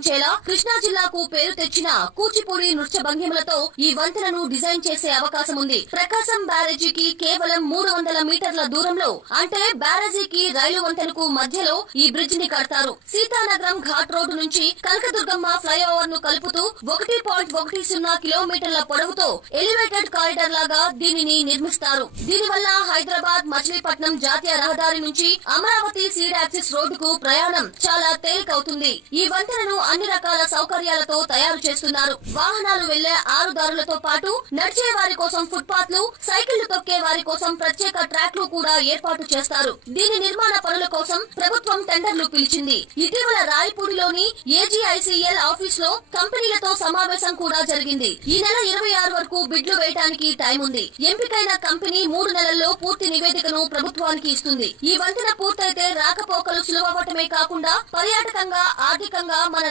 కలిగించేలా కృష్ణా జిల్లాకు పేరు తెచ్చిన కూచిపూడి నృత్య భంగిమలతో ఈ వంతెనను డిజైన్ చేసే అవకాశం ఉంది. ప్రకాశం బ్యారేజీకి కేవలం 300 మీటర్ల దూరంలో, అంటే బ్యారేజీకి రైలు వంతెనకు మధ్యలో ఈ బ్రిడ్జ్ ని కడతారు. సీతానగరం ఘాట్ రోడ్డు నుంచి కనకదుర్గమ్మ ఫ్లైఓవర్ ను కలుపుతూ 1.10 కిలోమీటర్ల పొడవుతో ఎలివేటెడ్ కారిడార్ లాగా దీనిని నిర్మిస్తారు. దీనివల్ల హైదరాబాద్ మచిలీపట్నం జాతీయ రహదారి నుంచి అమరావతి సీడ్ యాక్సిస్ రోడ్డుకు ప్రయాణం చాలా తేలికవుతుంది. ఈ వంతెనను అన్ని రకాల సౌకర్యాలతో తయారు చేస్తున్నారు. వాహనాలు వెళ్లే 6 దారులతో పాటు నడిచే వారి కోసం ఫుట్పాత్లు, సైకిళ్లు తొక్కే వారి కోసం ప్రత్యేక ట్రాక్లు కూడా ఏర్పాటు చేస్తారు. దీని నిర్మాణ పనుల కోసం ప్రభుత్వం టెండర్లు పిలిచింది. ఇటీవల రాయపూడిలోని ఏజీఐసీఎల్ ఆఫీస్ లో కంపెనీలతో సమావేశం కూడా జరిగింది. ఈ నెల 26 వరకు బిడ్లు వేయడానికి టైం ఉంది. ఎంపికైన కంపెనీ 3 నెలల్లో పూర్తి నివేదికను ప్రభుత్వానికి ఇస్తుంది. ఈ వంతెన పూర్తయితే రాకపోకలు సులువవటమే కాకుండా పర్యాటకంగా, ఆర్థికంగా మన